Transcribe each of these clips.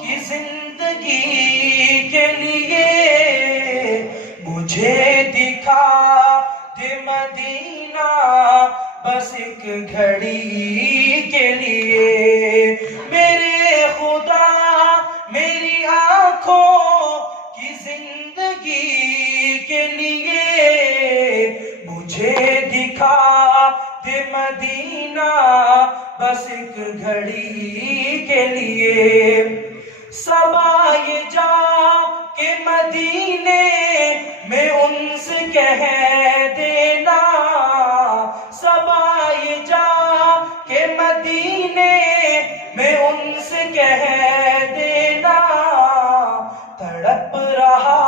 کی زندگی کے لیے مجھے دکھا دے مدینہ بس ایک گھڑی کے لیے میرے خدا میری آنکھوں کی زندگی کے لیے مجھے دکھا دے مدینہ بس ایک گھڑی کے لیے صبا یہ جا کہ مدینے میں ان سے کہہ دینا صبا یہ جا کہ مدینے میں ان سے کہہ دینا تڑپ رہا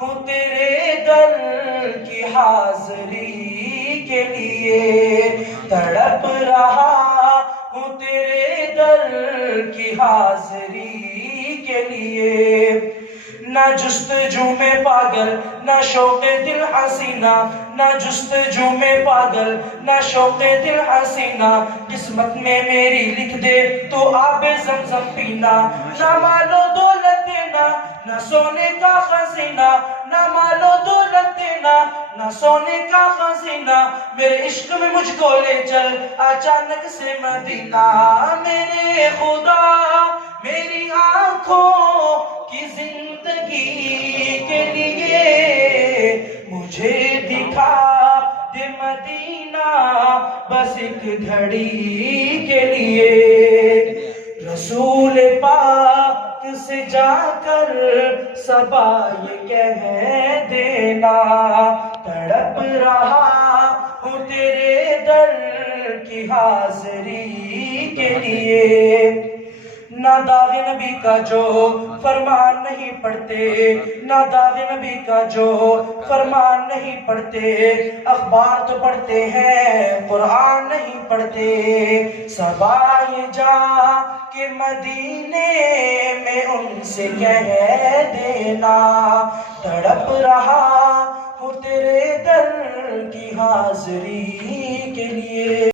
ہوں تیرے در کی حاضری کے لیے تڑپ رہا ہوں تیرے در کی حاضری کے لیے نہ جستجو میں پاگل نہ شوق دل حسینہ نہ جستجو میں پاگل نہ شوق دل حسینہ قسمت میں میری لکھ دے تو آب زمزم پینا نہ مال و دولت دینا نہ سونے کا خزینہ نہ مال و دولت دینا نہ سونے کا خزینہ میرے عشق میں مجھ کو لے چل اچانک سے مدینہ میرے خدا میری آنکھوں کی زندگی کے لیے مجھے دکھا دے مدینہ بس ایک گھڑی کے لیے رسول پاک سے جا کر صبا یہ کہہ دینا تڑپ رہا ہوں تیرے در کی حاضری کے لیے نہ داغ نبی کا جو فرمان نہیں پڑھتے نہ داغ نبی کا جو فرمان نہیں پڑھتے اخبار تو پڑھتے ہیں قرآن نہیں پڑھتے صبا یہ جا کہ مدینے میں ان سے کہہ دینا تڑپ رہا ہوں تیرے در کی حاضری کے لیے